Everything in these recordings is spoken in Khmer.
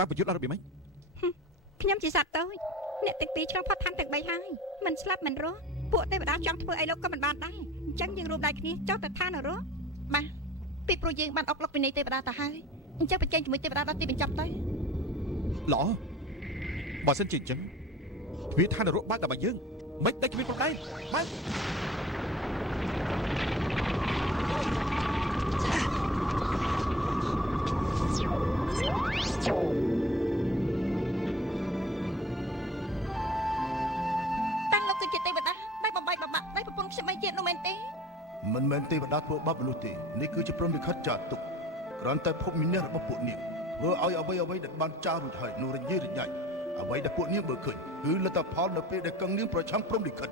តើប្រយុទ្ធអត់របៀបម៉េចខ្ញុំជាសត្វតូចអ្នកទាំងពីរឆ្លងផុតឋានទាំង3ហើយមិនស្លាប់មិនរស់ពួកទេវតាចង់ធ្វើអីលោកក៏មិនបានដែរអញ្ចឹងយើងរួមដៃគ្នាចុះទៅឋាននរកបាទពីព្រោះយើងបានអុកលុកវិន័យទេវតាទៅហើយអញ្ចឹងបញ្ចេញជាមួយទេវតាដល់ទីបញ្ចប់ទៅល្អបើសិនជាអញ្ចឹងវាឋាននរកបើកដើម្បីយើងមិនតែគ្មានប្រកែកបើកមិនមែនទេវតាធ្វើបាបមនុស្សទេនេះគឺជាព្រហ្មលិខិតចាត់ទុកគ្រាន់តែភពវិញ្ញាណរបស់ពួកនាងធ្វើឲ្យអ្វីដែលបានចាររួចហើយនោះរញ៉េរញ៉ៃអ្វីដែលពួកនាងមើលឃើញគឺលទ្ធផលនៅពេលដែលកឹងនាងប្រឆាំងព្រហ្មលិខិត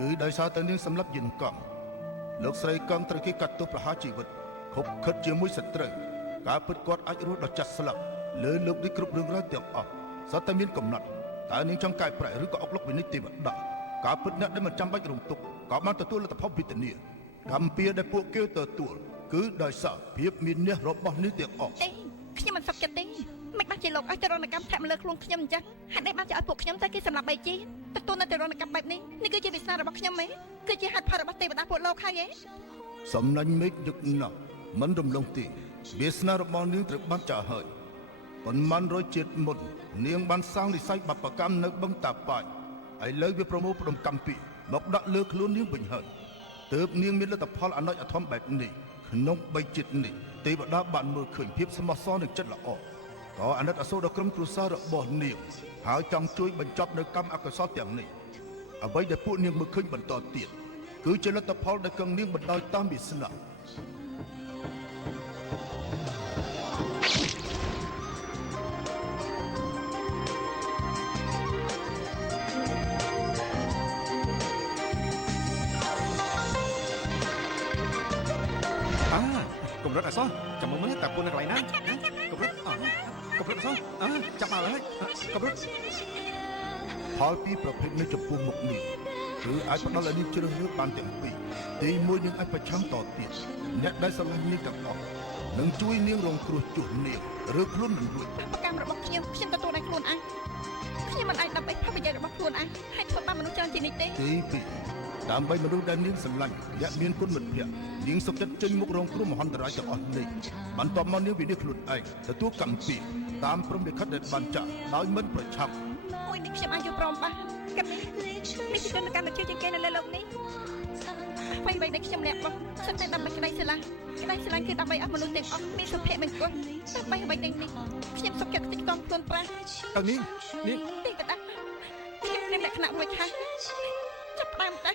គឺដោយសារតែនាងសម្លាប់យានកង់លោកស្រីកង់ត្រូវគេកាត់ទោសប្រហារជីវិតខົບខិតជាមួយសត្រូវការពិតគាត់អាចរស់ដល់ចាស់ស្លាប់លើលោកនេះគ្រប់រឿងរ៉ាវទាំងអស់សុទ្ធតែមានកំណត់តើនាងចង់កែប្រែឬក៏អុកលុកវិនិច្ឆ័យទេវតាការពិតអ្នកដែលមិនចាំបាច់រំទុកក៏បានទទួលលទ្ធផលវិធានាកម្មពៀដែលពួកគេទទួលគឺដោយសារភាពមានះរបស់នេះទាំងអស់ទេខ្ញុំមិនសុខចិត្តទេមិនបាច់ជាលោកឲ្យទរណកម្មធាក់មកលើខ្លួនខ្ញុំអញ្ចឹងហេតុអីបានជាឲ្យពួកខ្ញុំតែគេសម្លាប់បីជីទទួលនៅទរណកម្មបែបនេះនេះគឺជាវាសនារបស់ខ្ញុំហ៎គឺជាហេតុផលរបស់ទេវតាពួកលោកហើយហ៎សំណាញ់មេឃដឹកណាស់មិនរំលងទេវាសនារបស់នាងត្រូវបានចាស់ហើយប៉ុន្មានរយជាតិមុននាងបានសាងនិស័យបព្វកម្មនៅបឹងតាប៉ាយឥឡូវវាប្រមូលផ្ដុំកម្មពីមកដាក់លើខ្លួននាងវិញហើយទើបនាងមានលទ្ធផលអនុអធមបែបនេះក្នុង3ជាតិនេះទេវតាបានមើលឃើញភាពស្មោះសរនិងចិត្តល្អក៏អាណិតអាសូរដល់ក្រុមគ្រួសាររបស់នាងហើយចង់ជួយបញ្ចប់នៅកម្មអកុសលទាំងនេះអ្វីដែលពួកនាងមើលឃើញបន្តទៀតគឺជាលទ្ធផលដែលកឹងនាងបណ្ដោយតាមវាសនាកម្រិតអសចាំមើលតើពួកនៅកន្លែងណាកម្រិតកម្រិតអសចាប់មកហើយកម្រិតផលពីប្រភេទនៃចំពោះមុខនេះគឺអាចផ្ដល់ឲ្យនាងជ្រើសរើសបានទាំងពីរទីមួយនាងអាចប្រឆាំងតទៀតអ្នកដែលស្រឡាញ់នាងទាំងអស់នឹងជួយនាងរងគ្រោះជួសនាងឬខ្លួនមិនរួចប្រកម្មរបស់ខ្ញុំទទួលឲ្យខ្លួនឯងខ្ញុំមិនអាចដើម្បីផលប្រយោជន៍របស់ខ្លួនឯងហើយធ្វើបាបមនុស្សច្រើនជាងនេះទេទីពីរដើម្បីមនុស្សដែលនាងស្រឡាញ់អ្នកមានគុណមិត្តភក្តិនាងសុខចិត្តចេញមុខរងគ្រោះមហន្តរាយទាំងអស់នេះបន្ទាប់មកនាងវិនិច្ឆ័យខ្លួនឯងទទួលកម្មពីតាមព្រហ្មលិខិតដែលបានចាក់ដោយមិនប្រឆាំងមួយនេះខ្ញុំអាចយល់ព្រមបានកម្មនេះជាទនកម្មជាជាងគេនៅលើโลกនេះអ្វីដែលខ្ញុំលាក់បោះសិតតែដើម្បីក្តីស្រឡាញ់គឺដើម្បីឲ្យមនុស្សទាំងអស់មានសុភមង្គលដើម្បីអ្វីទាំងនេះខ្ញុំសុខចិត្តតិចតង់ខ្លួនប្រាតើនាងទេវតាខ្ញុំមានលក្ខណៈមួយថាចាប់តាមទៅ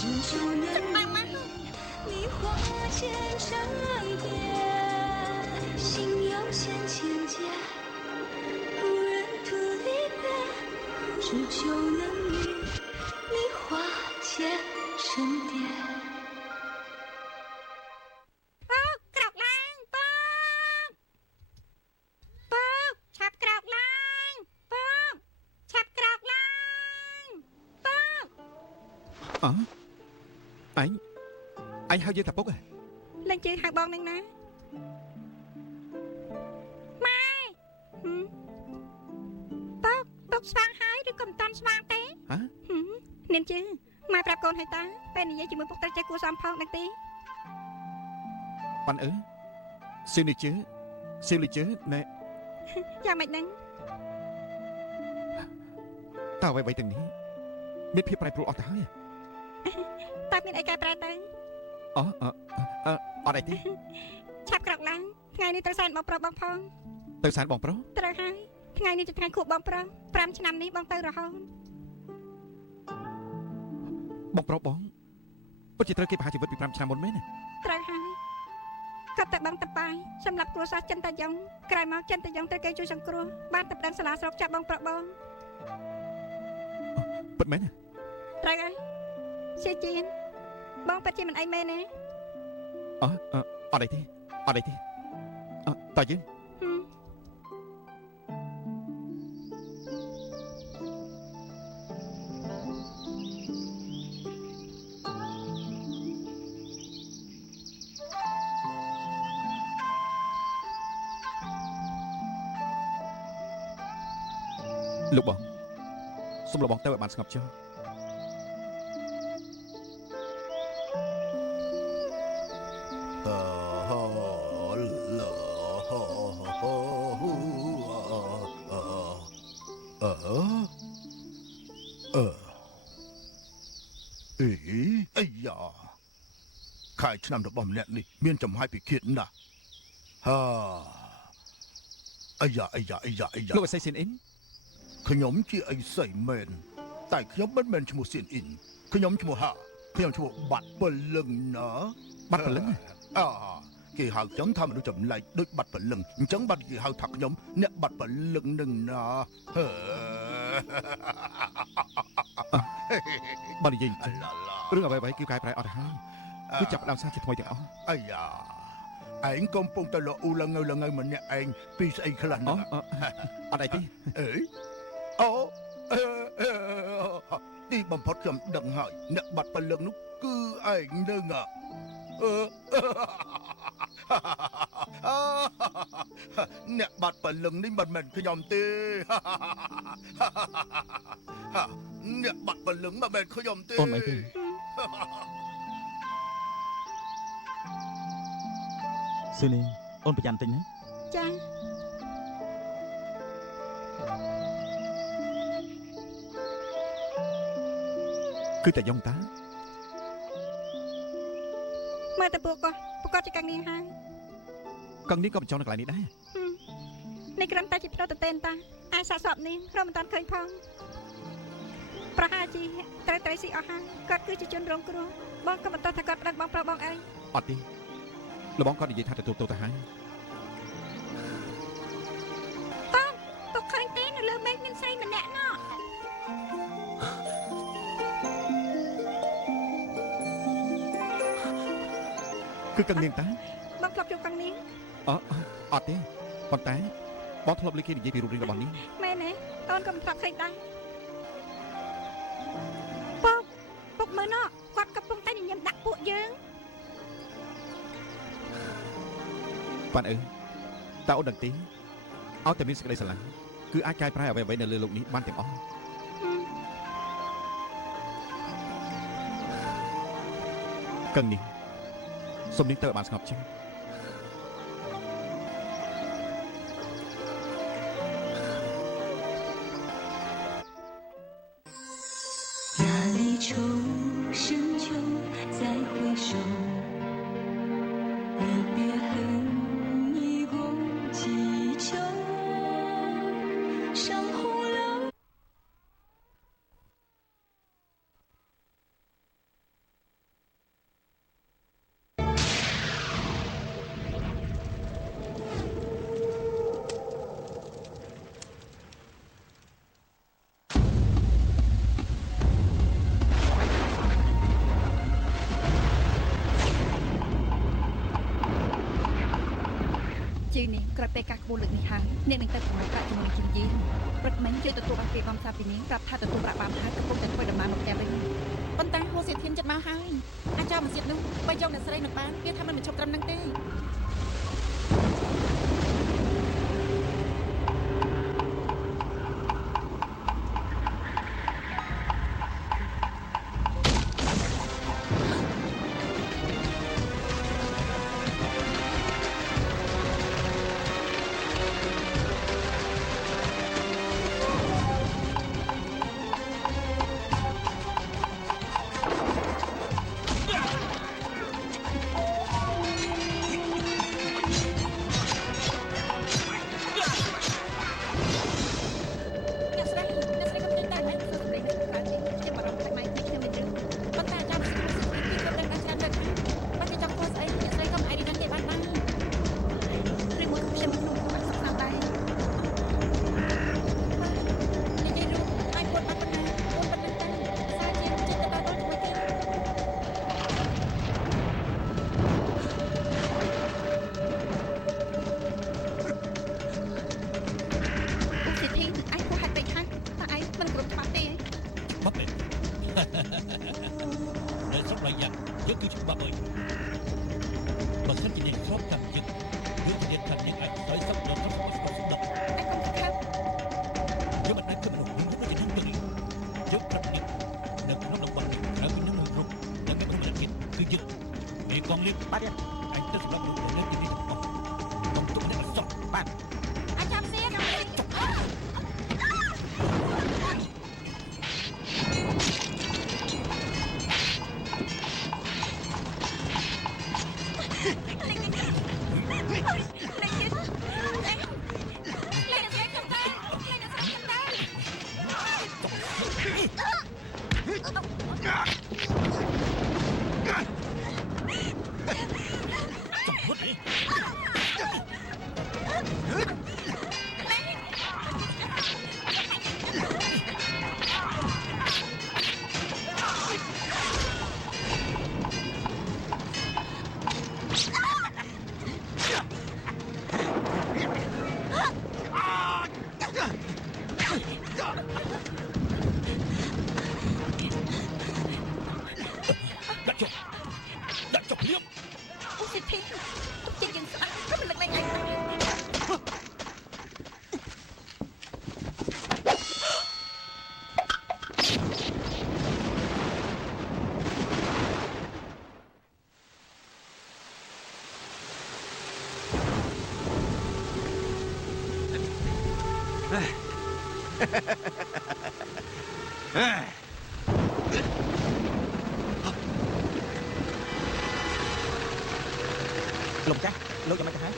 ចាប់តាមមក你花间上边心有千千结不忍图离别只求能与你花间身边អញហៅយើងថាពុកលេងជើងហៅបងនឹងណាម៉ែពុកស្វាងហើយឬក៏មិនតាន់ស្វាងទេហ៎នាងជើងម៉ែប្រាប់កូនឲ្យតាពេលនិយាយជាមួយពុកត្រូវចេះគួរសមផងដឹងទេប៉ាន់សៀវលីជើណែយ៉ាងម៉េចហ្នឹងតើអ្វីទាំងនេះមានភាពប្រែប្រួលអស់ទៅហើយតើមានអីកែប្រែទៅអត់អីទេឆាប់ក្រោកឡើងថ្ងៃនេះត្រូវសែនបងប្រុសបងផងទៅសែនបងប្រុសត្រូវហើយថ្ងៃនេះជាថ្ងៃខួបបងប្រុស5ឆ្នាំនេះបងទៅរហូតបងប្រុសបង ពិតជាត្រូវគេប្រហារជីវិតពី5ឆ្នាំមុនមែន ត្រូវហើយគាត់តែបងតបាយសម្រាប់គ្រួសារចិនតាយ៉ងក្រោយមកចិនតាយ៉ងត្រូវគេជួយសង្គ្រោះបានតែដឹងសាលាស្រុកចាប់បងប្រុសបង ពិតមែន ត្រូវហើយជាជានបងពិតជាមិនអីមែនទេ អត់អីទេអត់អីទេតើយើង ហឹម លោកបងសូមលោកបងទៅឲ្យបានស្ងប់ចុះ អាយ៉ាខែឆ្នាំរបស់ម្នាក់នេះមានចំហាយពិឃាតណាស់អាយ៉ា លោកអស័យស៊ីនអ៊ីន ខ្ញុំជាអីសីមែនតែខ្ញុំមិនមែនឈ្មោះសៀនអ៊ីនខ្ញុំឈ្មោះហាខ្ញុំឈ្មោះបាត់ពលឹងណា បាត់ព្រលឹង គេហៅខ្ញុំថាមនុស្សចម្លែកដូចបាត់ពលឹងអញ្ចឹងបាត់គេហៅថាខ្ញុំអ្នកបាត់ពលឹងនឹងណា បើនិយាយអញ្ចឹងរឿងអ្វីៗគឺកែប្រែអត់ទៅហើយគឺចាប់ផ្ដើមសាជាថ្មីទាំងអស់ អាយ៉ាឯងកំពុងតែលអ៊ូលងើម្នាក់ឯងពីស្អីខ្លះហ្នឹង អត់អីទេ អេអូទីបំផុតខ្ញុំដឹងហើយអ្នកបាត់ពលឹងនោះគឺឯងនឹងអ្នកបាត់ពលឹងនេះមិនមែនខ្ញុំទេអ្នកបាត់ពលឹងមិនមែនខ្ញុំទេ អូនមិនទេ ស៊ឺនីអូនប្រយ័ត្នតិចណា ចា គឺតែយ៉ងតា មើលទៅពួកគាត់ប្រកាសជាកាំងនាងហើយក ឹងនេះក៏បញ្ចុះនៅកន្លែងនេះដែរ នេះគ្រាន់តែជាផ្លូវទៅទេនតាអាចសាកសពនាងខ្ញុំមិនតាន់ឃើញផងប្រហែលជាត្រូវត្រីស៊ីអស់ហើយគាត់គឺជាជនរងគ្រោះបងក៏បន្តថាគាត់ប្តឹងបងប្រុសបងអី អត់ទេលោកបងគាត់និយាយថាទទួលទៅហើយ ទុកឃើញទេនៅលើមេឃមានស្រីម្នាក់ណោះ គឺកឹងនាងតា បងធ្លាប់ជួបកាំងនាង អត់ទេប៉ុន្តែបងធ្លាប់ឮគេនិយាយពីរូបរាងរបស់នាង មែនទេអូនក៏មិនធ្លាប់ឃើញដែរពុកមើលណោះគាត់កំពុងតែញញឹមដាក់ពួកយើង ប៉ាន់អើតើអូនដឹងទេឲ្យតែមានសេចក្តីស្រឡាញ់គឺអាចកែប្រែអ្វីៗនៅលើโลกនេះបានទាំងអស់កឹងនេះសូមនាងទៅឲ្យបានស្ងប់ចុះ 压力冲深秋，再回首，离别恨已共几秋，伤红了。 ជឿនេះក្រោយពេលការក្បួនលើកនេះហើយអ្នកនឹងទៅប្រមូលប្រាក់ជាមួយនឹងជីវយាព្រឹកមិញជួយទទួលបានគេបំសាពីនាងប្រាប់ថាទទួលប្រាក់បានហើយកំពុងតែធ្វើដំណើរមកផ្ទះវិញប៉ុន្តែហូសៀធានចិត្តមកហើយអាចមកទៀតនោះបើយកអ្នកស្រីនឹងបានគេថាមិនបញ្ឈប់ត្រឹមហ្នឹងទេ 「lại dặn với cứ chúng ba ơi mà sách chỉ nhìn khóc cầm chừng với chỉ nhìn thành những ảnh tới sắp đón khóc sắp xúc động ឯងកុំខឹង với mình đang cứ một hướng lúc đó chỉ nắng cho đi với tập nhật đừng nó động bằng đã cứ nắng rụng đã nghe không nhịn cứ dừng để con liếc បាទទៀត anh tất cả đủ để lên đi không tụi nó là sọt បាទ អាចចាំសៀន chồng mất đi đã chọc liếm អូសិទ្ធិទុកចិត្តយើងស្អីក៏មិននឹកឡើងឯងដែរ លោកម្ចាស់លោកយ៉ាងម៉េចទៅហើយ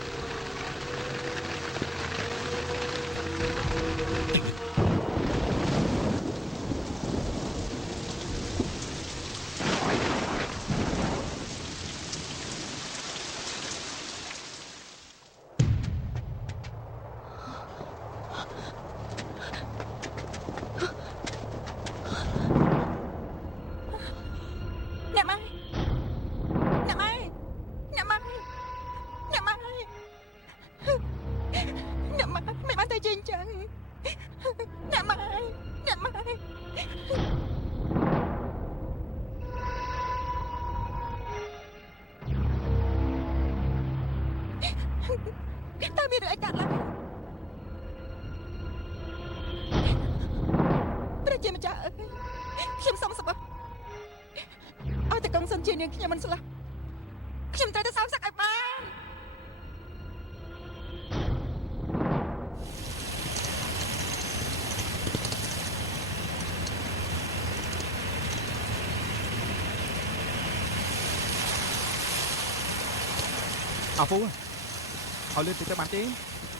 អ្នកម៉ែអ្នកម៉ែអ្នកម៉ែអ្នកម៉ែអ្នកម៉ែមិនបានទៅជិះអញ្ចឹងអ្នកម៉ែអ្នកម៉ែតើមានរឿងអីកើតឡើងព្រះជាម្ចាស់អើយខ្ញុំសុំសម្បត្តិ ឲ្យតែកងសិនជានាងខ្ញុំមិនស្លាប់ខ្ញុំត្រូវទៅសោកសឹកឲ្យបាន អោពូឲ្យលឿនតិចទៅបានទេ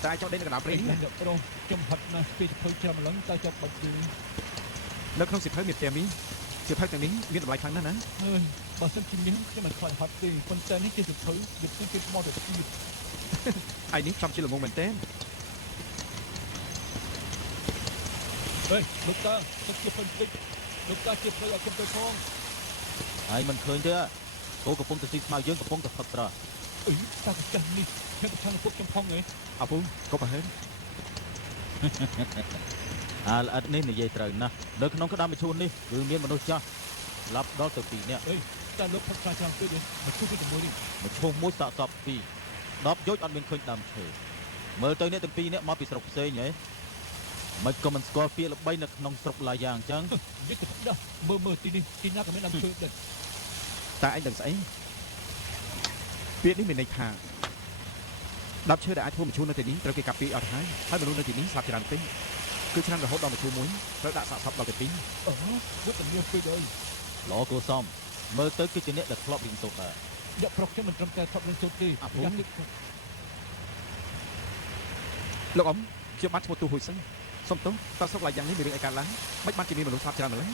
តែអាចចុះដេកនៅកណ្ដាលព្រៃ Đây នេះ là được rồi trong hạt này vì thôi cho mà lớn tao cho bạch đi នៅក្នុងសិភៅមានផ្ទះមីសិភៅទាំងនេះមានតម្លៃខ្លាំងណាស់ណា ơi bà xem chim miếng cho mình khỏi hạt đi con tênนี้chỉ được thứ được cái mò được cái ឯនេះចំជាល្ងងមែនទេ ơi được ta chia phân tích được ta chia phân ở trong tôi không ហើយមិនឃើញទេគោកំពុងទៅស៊ីស្មៅយើងកំពុងទៅផឹកត្រ ấy ta cái chân đi theo cái thằng quốc trong phong ấy អោពូកុំប្រហែល អាល្អិតនេះនិយាយត្រូវណាស់នៅក្នុងក្តារមឈូននេះគឺមានមនុស្សចាស់ស្លាប់ដល់ទៅ2នាក់ ấy ta lớp phong tra trang tôi đi mà chút cái mối đi មកឈុំមួយសាកសព2 10យោជអត់មានឃើញដើមឈើមើលទៅអ្នកទាំងពីរនាក់មកពីស្រុកផ្សេងហ៎មិនក៏មិនស្គាល់ពាក្យល្បីនៅក្នុងស្រុកឡាយ៉ាងអញ្ចឹង biết cái đó mơ mơ tí na cái mấy năm chơi đấy តែឯងដឹងស្អីពាក្យនេះមានន័យថា10ឈើដែលអាចធ្វើមឈូសនៅទីនេះត្រូវគេកាប់ពីអត់ហើយហើយមនុស្សនៅទីនេះស្លាប់ច្រើនពេកគឺឆ្នាំរហូតដល់មឈូសមួយត្រូវដាក់សាកសពដល់ទី2 rất là nhiều phê đời ល្អគួសមមើលទៅគឺជាអ្នកដែលធ្លាប់រៀនសូត្រដែរ dạ prok cho mình trong tay thọp lên sốt đi À, bố. លោកអ៊ំខ្ញុំបានឈ្មោះទូហ៊ុយសិនសុំទោសតើស្រុកឡាយ៉ាងនេះមានរឿងអីកើតឡើងមិនបានជាមានមនុស្សស្លាប់ច្រើនម្ល៉េះ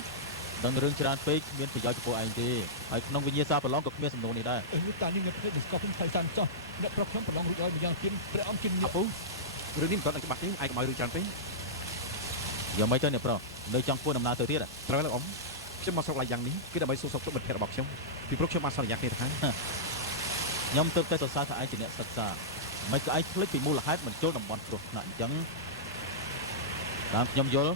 ដឹងរឿងច្រើនពេកមានប្រយោជន៍ចំពោះឯងទេហើយក្នុងវិញ្ញាសាប្រឡងក៏គ្មានសំណួរនេះដែរ ở nước ta đi nhập thế được có phong thái san cho dạ prok trong lòng rụi ơi mà giang kiếm pre ông kinh អពូរឿងនេះមិនទាន់ដឹងច្បាស់ទេឯងកុំឲ្យរឿងច្រើនពេក យ៉ាងម៉េចទៅអ្នកប្រុសនៅចង់ធ្វើដំណើរទៅទៀត ត្រូវលោកអ៊ំខ្ញុំមកស្រុកឡាយ៉ាងនេះគឺដើម្បីសួរសុខទុក្ខមិត្តភក្តិរបស់ខ្ញុំពីព្រោះខ្ញុំបានសន្យាគ្នាទៅហើយ ខ្ញុំទើបតែសរសើរថាឯងជាអ្នកសិក្សាមិនក៏ឯងភ្លេចពីមូលហេតុមិនចូលតំបន់គ្រោះថ្នាក់អញ្ចឹងតាមខ្ញុំយល់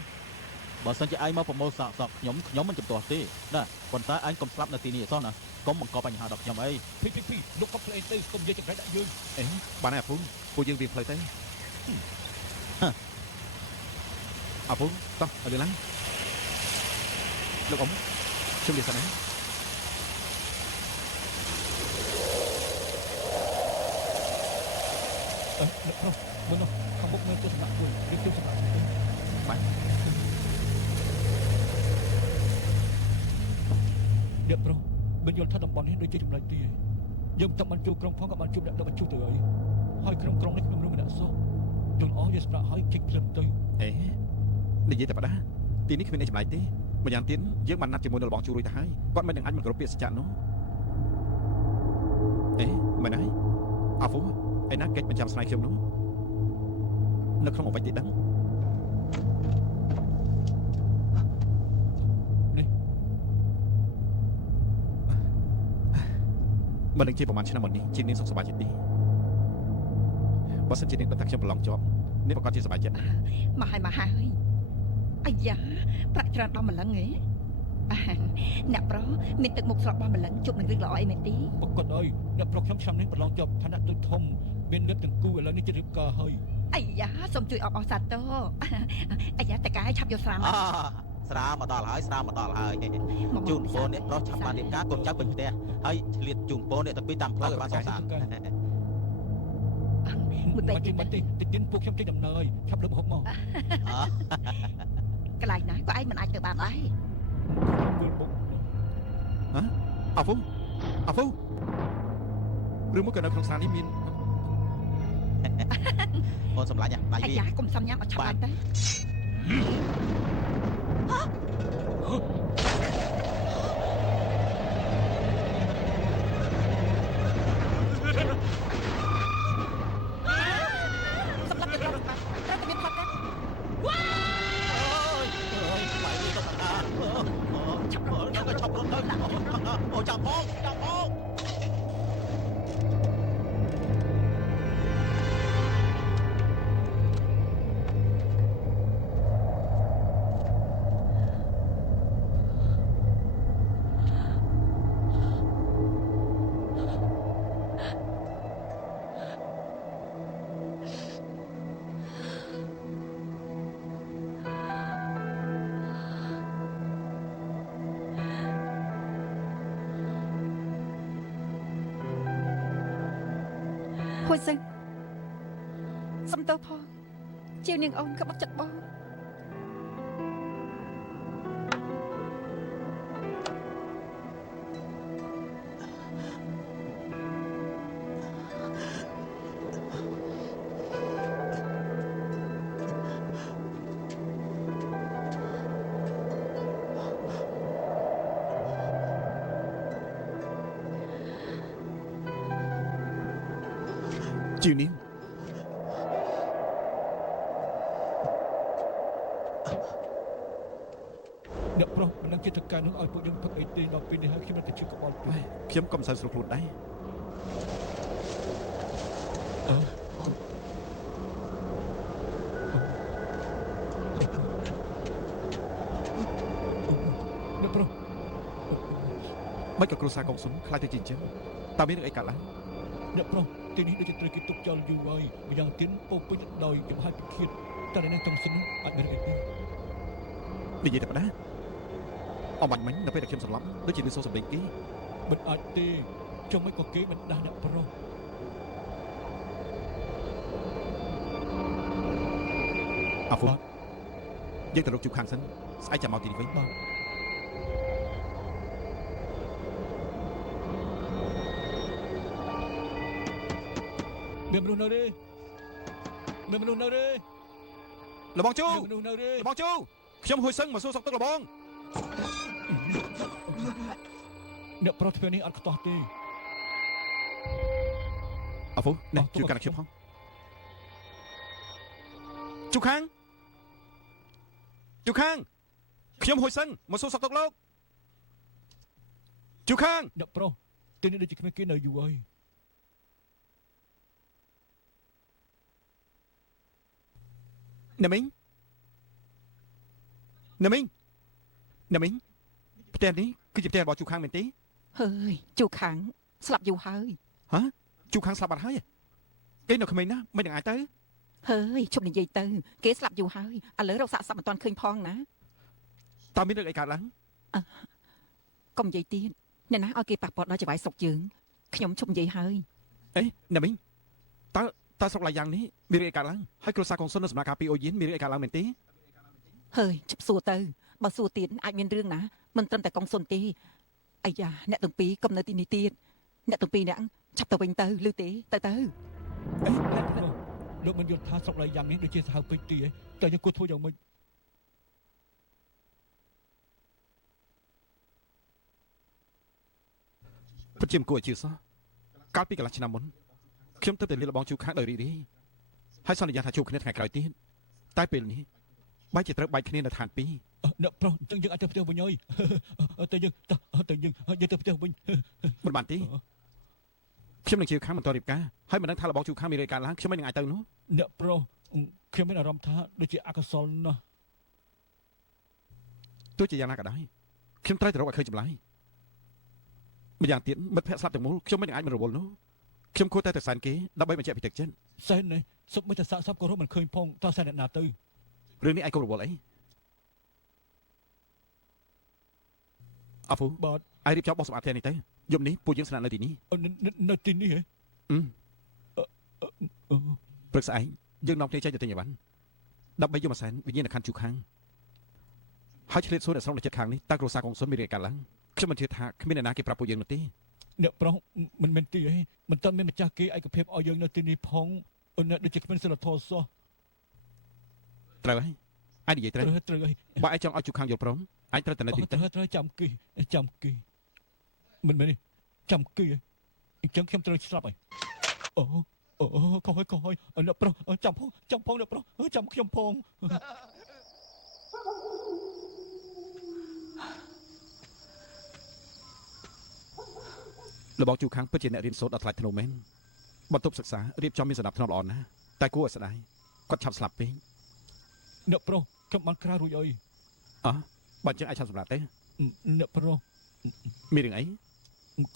បើសិនជាឯងមកប្រមូលសាកសពខ្ញុំមិនចំទាស់ទេណាប៉ុន្តែឯងកុំស្លាប់នៅទីនេះអសោះណាកុំបង្កបញ្ហាដល់ខ្ញុំអី ភីលោកកុំផ្លេងទៅកុំនិយាយចង្រៃដាក់យើង អេបានហើយអាពូពួកយើងរៀងផ្លូវទៅអាពូតោះឲ្យលឿនឡើងលោកអ៊ំខ្ញុំនិយាយសិនណា អ្នកប្រុសមុននោះខាងមុខមានទស្សនៈមួយរៀបចំសម្រាប់ទៅបាទអ្នកប្រុសមិនយល់ថាតំបន់នេះដូចជាចំណុចទីឯងយើងមិនបានជួបក្រុមផងក៏បានជួបអ្នកដឹកបញ្ជូទៅហើយក្រុមនេះខ្ញុំរួមម្នាក់សោះយល់អស់យើងសម្រាប់ឲ្យជិះភ្លឹមទៅ អេនិយាយតែបដាទីនេះគ្មានអីចម្លែកទេម្យ៉ាងទៀតយើងបានណាត់ជាមួយនៅរបស់ជួរួយទៅហើយគាត់មិននឹងអាចមិនគ្រប់ពាក្យសច្ចៈនោះអេមែនហើយអាហ្វូឯណាកិច្ចបញ្ចាំស្នៃខ្ញុំនោះនៅក្នុងអ្វីទីដឹងនេះមិនដឹងជាប្រហែលឆ្នាំមុននេះជានាងសុខសប្បាយចិត្តទេបើសិនជានាងដឹងថាខ្ញុំប្រឡងជាប់នាងប្រកាសជាសប្បាយចិត្តមកហើយអាយ៉ាប្រាក់ច្រើនដល់ម្លឹងហ៎អ្នកប្រុសមានទឹកមុខស្រស់របស់ម្លឹងជប់នឹងរឿងល្អអីមែនទេប្រកបអើយអ្នកប្រុសខ្ញុំឆ្នាំនេះប្រឡងជាប់ឋានៈដូចធំមានលឹកទាំងគូឥឡូវនេះជិតរៀបការហើយអាយ៉ាសូមជួយអបអរសាទរអាយ៉ាតកាយឆាប់យកស្រាមកស្រាមកដល់ហើយជូនពរអ្នកប្រុសឆាប់បានរៀបការកូនចៅពេញផ្ទះហើយឆ្លៀតជូនពរអ្នកទាំងពីរតាមផ្លូវឲ្យបានសុខសាន្តមួយបែបមិនទេតិចទៀតពួកខ្ញុំចេញដំណើរឆាប់លើមហូបមកកន្លែងណាក៏ឯងមិនអាចទៅបានដែរអាហ្វូឬមកក៏នៅក្នុងសាលនេះមានអូនសម្លាញ់ដៃវាអាយ៉ាកុំសំញ៉ាំអត់ឆាប់ទៅហួយសឹងសំទោសផងជានាងអូនក៏បាត់ចិត្តបងជានាងអ្នកប្រុសមិនដឹងចិត្តការនោះឲ្យពួកយើងផឹកអីទេដល់ពេលនេះហើយខ្ញុំតែជឿកបល់ពេកខ្ញុំក៏មិនសូវស្រួលខ្លួនដែរអ្នកប្រុសមិនក៏គ្រួសារកុំសុនខ្លាចទៅជាអញ្ចឹងតើមានរឿងអីកើតឡើងអ្នកប្រុសទីនេះដូចជាត្រូវគេទុកចោលយូរហើយម្យ៉ាងទៀតពោពេញដោយចំហាយពិឃាតតែនៅក្នុងសិនអាចមានរឿងអីទេនិយាយតែប៉ុណ្ណាអមបាញ់មិញនៅពេលដែលខ្ញុំសន្លប់ដូចជាមានសូរសម្លេងគេមិនអាចទេចុះមិនក៏គេមិនដាស់អ្នកប្រុសអាហ្វូយើងទៅរកជួបខាងសិនស្អែកចាំមកទីនេះវិញបាទមានមនុស្សនៅទេមានមនុស្សនៅទេលបងជូមនុស្សនៅទេលបងជូខ្ញុំហួយសឹងមកសួរសុខទុក្ខលបងអ្នកប្រុសធ្វើនេះអត់ខ្ទាស់ទេអាហ្វូនេះជួយកាន់ខ្ញុំផងជូខាងខ្ញុំហួយសឹងមកសួរសុខទុក្ខលោកជូខាងអ្នកប្រុសទីនេះដូចជាគ្មានគេនៅយូរហើយអ្នកមីង ណាមីងណាមីងផ្ទះនេះគឺជាផ្ទះរបស់ជូខាងមែនទេ ហើយជូខាងស្លាប់យូរហើយ ហ៎ជូខាងស្លាប់បាត់ហើយគេនៅក្មេងណាមិននឹងអាចទៅ ហើយជប់និយាយទៅគេស្លាប់យូរហើយឥឡូវរកសាកសពមិនទាន់ឃើញផងណា តើមានរឿងអីកើតឡើង កុំនិយាយទៀតអ្នកណាឲ្យគេប៉ះពាល់ដល់ចង្វាយស្រុកយើងខ្ញុំជប់និយាយហើយ អេណាមីងតើស្រុកឡាយ៉ាងនេះមានរឿងអីកើតឡើងហើយគ្រួសារកងសុននៅសំណាក់ការពីអូយៀនមានរឿងអីកើតឡើងមែនទេ ហើយជប់សួរទៅបើសួរទៀតអាចមានរឿងណាមិនត្រឹមតែកងសុនទេអាយ៉ាអ្នកទាំងពីរកុំនៅទីនេះទៀតអ្នកទាំងពីរអ្នកឆាប់ទៅវិញទៅឬទេទៅ អេអ្នកប្រុសលោកមិនយល់ថាស្រុកឡៃយ៉ាងនេះដូចជាសាហាវពេកទីឯងតើយើងគួរធ្វើយ៉ាងម៉េច ពិតជាមិនគួរឲ្យជឿសោះកាលពីកន្លះឆ្នាំមុនខ្ញុំទៅតែលាលបងជូខាងដោយរីករាយហើយសន្យាថាជួបគ្នាថ្ងៃក្រោយទៀតតែពេលនេះបែរជាត្រូវបែកគ្នានៅឋានពីរ អ្នកប្រុសអញ្ចឹងយើងអាចទៅផ្ទះវិញហើយទៅយើងទៅផ្ទះវិញ មិនបានទេខ្ញុំនឹងជឿខាងមិនតរៀបការហើយមិនដឹងថាលបងជូខាងមានរឿងកើតឡើងខ្ញុំមិននឹងអាចទៅនោះ អ្នកប្រុសខ្ញុំមានអារម្មណ៍ថាដូចជាអកុសលណាស់ ទោះជាយ៉ាងណាក៏ដោយខ្ញុំត្រូវតែរកឲ្យឃើញចម្លើយម្យ៉ាងទៀតមិត្តភក្តិស្លាប់ទាំងមូលខ្ញុំមិននឹងអាចមិនរវល់នោះខ្ញុំគួរតែទៅសែនគេដើម្បីបញ្ជាក់ពីទឹកចិត្ត សែននេះសុបមិនតែសាកសពក៏រកមិនឃើញផងតើសែនអ្នកណាទៅ រឿងនេះឯងកុំរវល់អីអពូ បាទ ឯងរៀបចំបោះសម្អាតផ្ទះនេះទៅយប់នេះពួកយើងស្នាក់នៅទីនេះ នៅទីនេះហ៎ ព្រឹកស្អែកយើងនាំគ្នាចេញទៅទិញអីវ៉ាន់ដើម្បីយកមកសែនវិញ្ញាណក្ខន្ធជូខាងហើយឆ្លៀតសួរអ្នកស្រុកនៅជិតខាងនេះតើគ្រួសារកងសុនមានរឿងកើតឡើងខ្ញុំមិនជឿថាគ្មានអ្នកណាគេប្រាប់ពួកយើងនោះទេ អ្នកប្រុសមិនមែនទីអីមិនតាន់មានម្ចាស់គេឯកភាពឲ្យយើងនៅទីនេះផងអ្នកដូចជាគ្មានសិលធម៌សោះ ត្រូវហើយឯងនិយាយត្រូវ ត្រូវហើយ បើឯងចង់ឲ្យជូខាងយល់ព្រមឯងត្រូវតែនៅទីនេះ ត្រូវចាំគីមិនមែនទេចាំគីអញ្ចឹងខ្ញុំត្រូវស្លាប់ហើយអូខុសហើយអ្នកប្រុសចាំផងអ្នកប្រុសចាំខ្ញុំផង លបងជូខាងពិតជាអ្នករៀនសូត្រដល់ថ្លៃធ្នូមែនបន្ទប់សិក្សារៀបចំមានសណ្ដាប់ធ្នាប់ល្អណាស់តែគួរឲ្យស្ដាយគាត់ឆាប់ស្លាប់ពេក អ្នកប្រុសខ្ញុំបានក្រៅរួចអី បើអញ្ចឹងឯងឆាប់សម្រាប់ទេ អ្នកប្រុស មានរឿងអី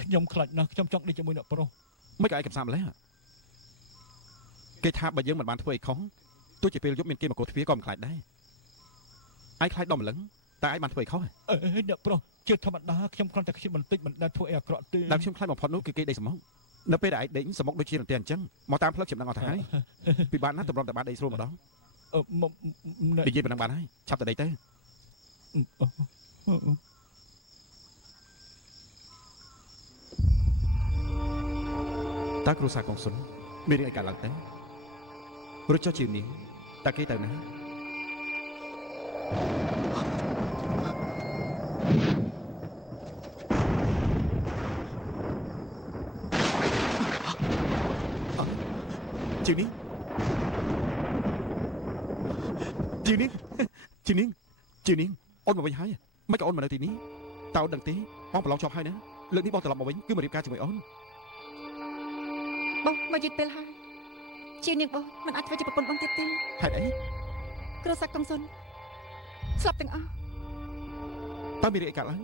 ខ្ញុំខ្លាចណាស់ខ្ញុំចង់ដេកជាមួយអ្នកប្រុស មិនក៏ឯងកំសាម្លេះគេថាបើយើងមិនបានធ្វើអីខុសទោះជាពេលយប់មានគេមកកោទ្វារក៏មិនខ្លាចដែរឯងខ្លាចដល់ម្លឹងតែឯងបានធ្វើអីខុស អ្នកប្រុសជាធម្មតាខ្ញុំគ្រាន់តែខ្ជិលបន្តិចមិនដែលធ្វើអីអាក្រក់ទេ ដែលខ្ញុំខ្លាចបំផុតនោះគឺគេដេកសមុកនៅពេលដែលឯងដេកសមុកដូចជារន្ទះអញ្ចឹងមកតាមផ្លូវខ្ញុំដឹងអត់ទៅហើយពីបានណាតម្រុំតែបានដេកស្រួលម្ដងនិយាយប៉ុណ្ណឹងបានហើយឆាប់ទៅដេកទៅតើគ្រូសាកងសុនមានរឿងអីកើតឡើងទៅរួចចុះជានាងតើគេទៅណាជានាងអូនមកវិញហើយមិនក៏អូនមកនៅទីនេះតើអូនដឹងទេបងប្រឡងជាប់ហើយណាលើកនេះបងត្រឡប់មកវិញគឺមករៀបការជាមួយអូន បងមកយឺតពេលហើយជានាងបងមិនអាចធ្វើជាប្រពន្ធបងទៀតទេ ហេតុអី គ្រួសារកងសុនស្លាប់ទាំងអស់ តើមានរឿងអីកើតឡើង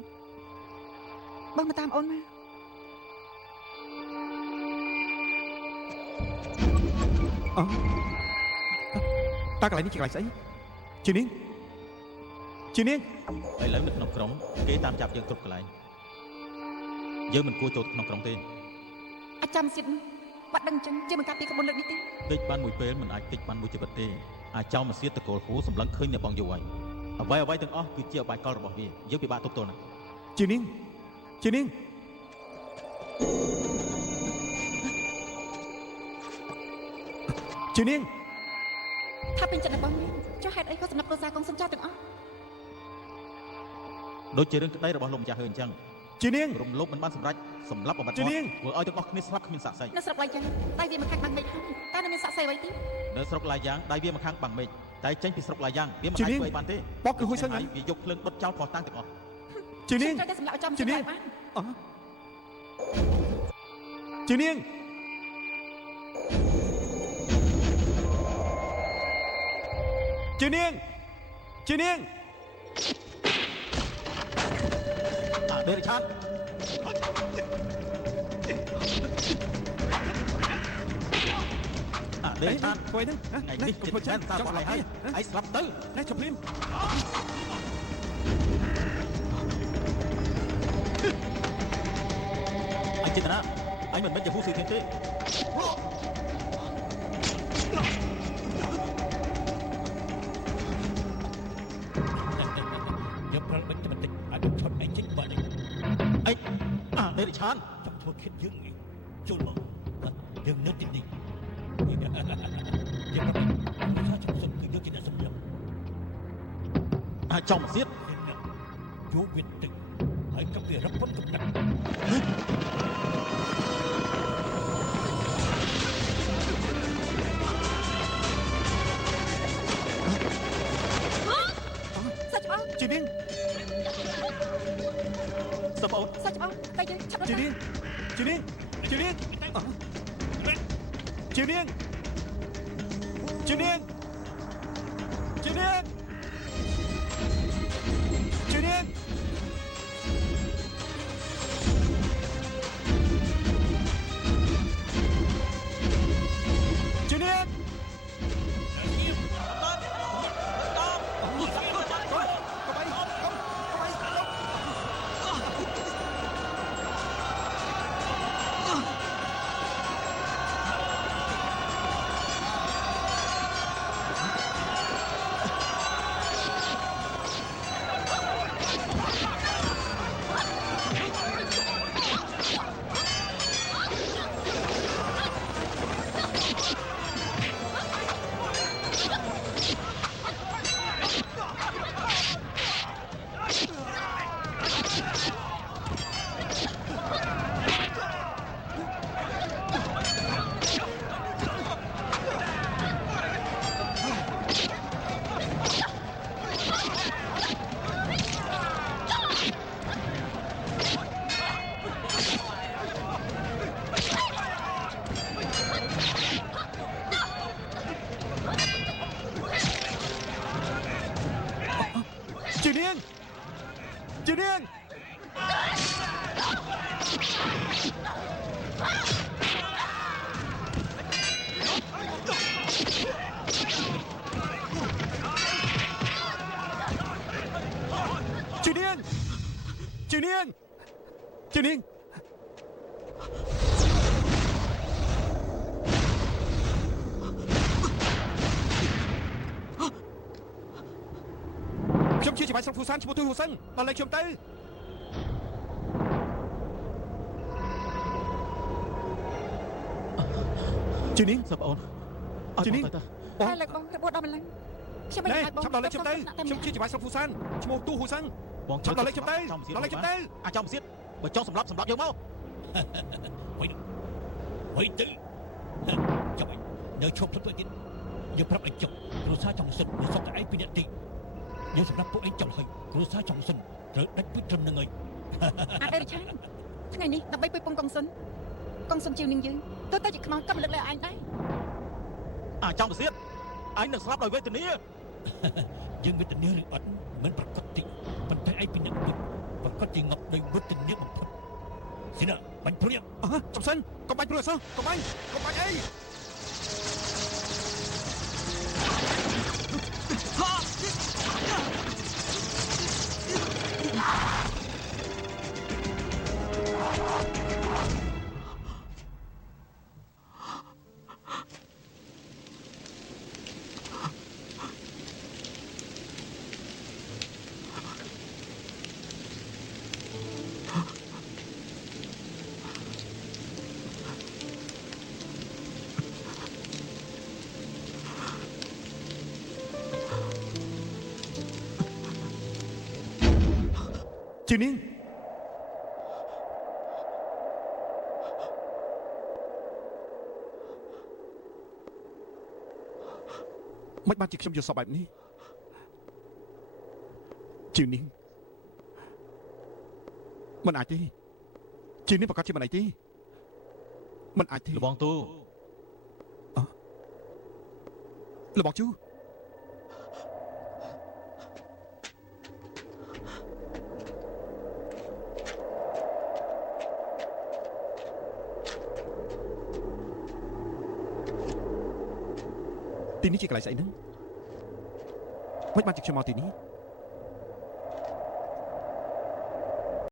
បងមកតាមអូនមក តើកន្លែងនេះជាកន្លែងស្អីជានាង ឥឡូវនៅក្នុងក្រុងគេតាមចាប់យើងគ្រប់កន្លែងយើងមិនគួរចូលក្នុងក្រុងទេ អាចចាំសិតបាត់ដឹងចឹងជាមិនកាប់ពីក្បួនលើកនេះទេ តិចបានមួយពេលមិនអាចតិចបានមួយជីវិតទេអាចោមមកសៀតតកូលហ៊ូសម្លឹងឃើញអ្នកបងយូរហើយអ្វីទាំងអស់គឺជាអបាយកលរបស់វាយើងពិបាកទប់ទល់ណាស់ ជានាងជានាងជានាង ថាពេញចិត្តរបស់នាងចុះហេតុអីក៏សម្រាប់គ្រួសារកងសុនចោលទាំងអស់ ដូចជារឿងក្តីរបស់លោកម្ចាស់ហើយអញ្ចឹង ជានាង រំលោភមិនបានសម្រេចសម្លាប់បំបត្តិ ជានាង ធ្វើឲ្យទាំងអស់គ្នាស្លាប់គ្មានសាកសី នៅស្រុកឡៃយ៉ាងតែវាមិនខាត់បាំងមេឃហើយតែនៅមានសាក់សីអ្វីទេ នៅស្រុកឡាយ៉ាងដៃវាមកខាងបាំងមេឃតែចេញពីស្រុកឡាយ៉ាងវាមិនអាចធ្វើអីបានទេ បកគឺហួយសិនហើយ វាយកភ្លើងដុតចោលផោះតាំងទាំងអស់ ជានាង ត្រូវតែសម្រាប់ចំ ជានាង បាន ជានាងជានាងជានាង ដេរិឆានដេរិឆាន ធ្វើហ្នឹង ថ្ងៃនេះចិត្តមែនតារបស់ឯងហើយឯងស្លាប់ទៅ ណែជប់ព្រាម អញចិត្តណាអញមិនមែនជាហ៊ូស៊ឺធានទេ យើងប្រើមិនបន្តិចអាចឈុតឯងចេញបាត់នេះ អីដេរិឆាន ចង់ធ្វើខិតយើងនេះចូលមកយើងនៅទីនេះយើងប្រាប់ថាចំសុនគឺយើងជាអ្នកសម្លាប់ អាចង់មកទៀត យើងណាយកវាទឹកហើយក៏វារឹបប៉ុនកំណាក់ សាច់បង ជីនាង សបង សាច់បងតែយើងឆាប់ ជីនាងជីនាងជីនាងជីនាងជីនាងជីនាងជីនាងជីនាង Chị Niên Chị Niên Chị Niên Chị Niên Chị Niên Chấm chia chỉ bài xong phù san chỉ một tôi hồ sân Đàn lấy chấm tay Chị Niên សបងអត់ Chị ទៅ Niên ទៅ តែលើកបងរបួសដល់ម្លឹងខ្ញុំមិន Nè ឲ្យបង chấm đàn lấy chấm tay Chấm chia chỉ bài xong phù san chỉ một tu hồ sân បង Chấm đàn lấy chấm tay Đàn lấy chấm tay អាចចំសៀតបើចង់សម្លាប់យើងមក ហុយទៅចាំឯងនៅឈប់ធ្វើទៀតយើងប្រាប់ឯងចុះគ្រួសារចង់សុទ្ធវាសុទ្ធតែឯងពីអ្នកទីយើងសម្រាប់ពួកឯងចង់ហើយគ្រួសារចង់សុទ្ធត្រូវដាច់ពីត្រឹមនឹងហើយ អត់ទេឆាថ្ងៃនេះដើម្បីពុយពងកងសុនជីវនឹងយើងទោះតែជាខ្មោចក៏មិនលើកលែងឯងដែរ អាចចំសៀតអញនឹងស្លាប់ដោយវេទនា យើងវេទនាឬអត់មិនប្រកបទីប៉ុន្តែឯងពីអ្នកពិតប្រកបជាងប់ដោយវេទនាបំផុតស៊ីណាបាញ់ព្រៀង Chấm sân Có bánh rồi sao Có bánh ấy Chị Niên Mấy bạn chị không vừa sọ bài này Chị Niên Mình ai thế Chị Niên bà có chị mình ai thế Mình ai thế លបងទូ Là bọn chú ទីនេះជាកន្លែងស្អីហ្នឹងមិនបានជាខ្ញុំមកទីនេះ